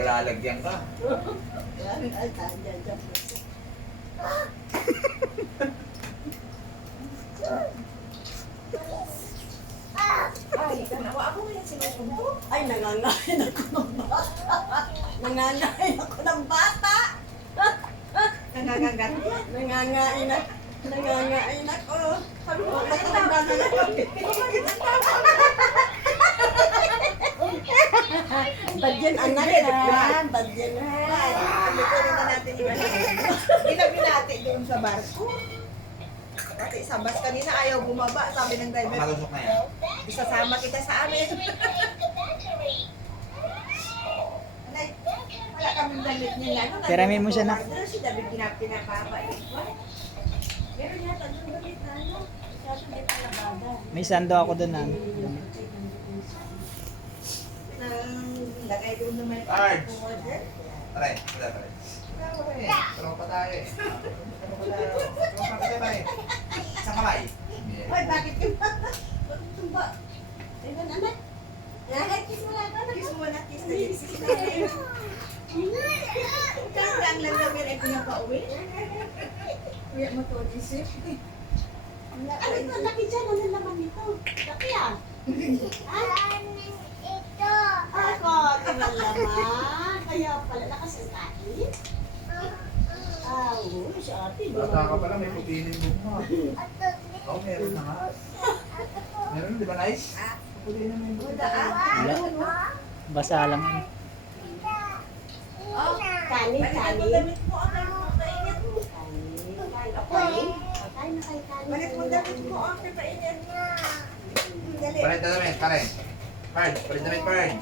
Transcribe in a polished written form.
naglalagyan ka. Ay, kanawa ako ngayon sinusunod. Ay, nangangain ako ng bata. Nangangain ako ng bata. Nangangagat. Nangangain ako. Nangangain ako. Sabi ko, matanda na lang. Badyan anak na. Badyan na. Sabi ko rin na natin iba na. Binati doon sa barko. Kasi sa bus kanina ayaw bumaba. Sabi ng driver, Malusok na yan. isasama kita sa amin. Anay, wala kaming damit niya. Ano, Piramin mo siya, nak. Si David pinapapa. Meron yata doon damit na ano. Kasi hindi pa labada. May sando ako doon na. Lagay doon naman. Cards. Pare, pare. Tropa tayo eh. Tropa tayo. Isang kamay. Hoy, bakit yun? Bakit tumba? Ayun, anak. Kiss mo lang. Kiss mo na. Kiss na. Kiss na. Kaya lang namin ay pinapauwi. Kuya mo to, isip. Ano ito? Laki dyan. Ano naman ito? Laki ah. Ako, tingnan naman. Kaya pala lakas ang kain. Oo, si ate. Bata ka pala, may putinin mo. Oo, meron na nga. Meron, di ba nice? Putinin mo yung Buda ah. Wala. Basa lang yun. Oh, Kanin, balikan mo kanin. damit mo. Ang mainit. Kain. Ako eh. Kain na kayo kanin. Balik mo damit mo. Ang mainit. Dali. Parin, damit, parin. Pard, parin damit, pard.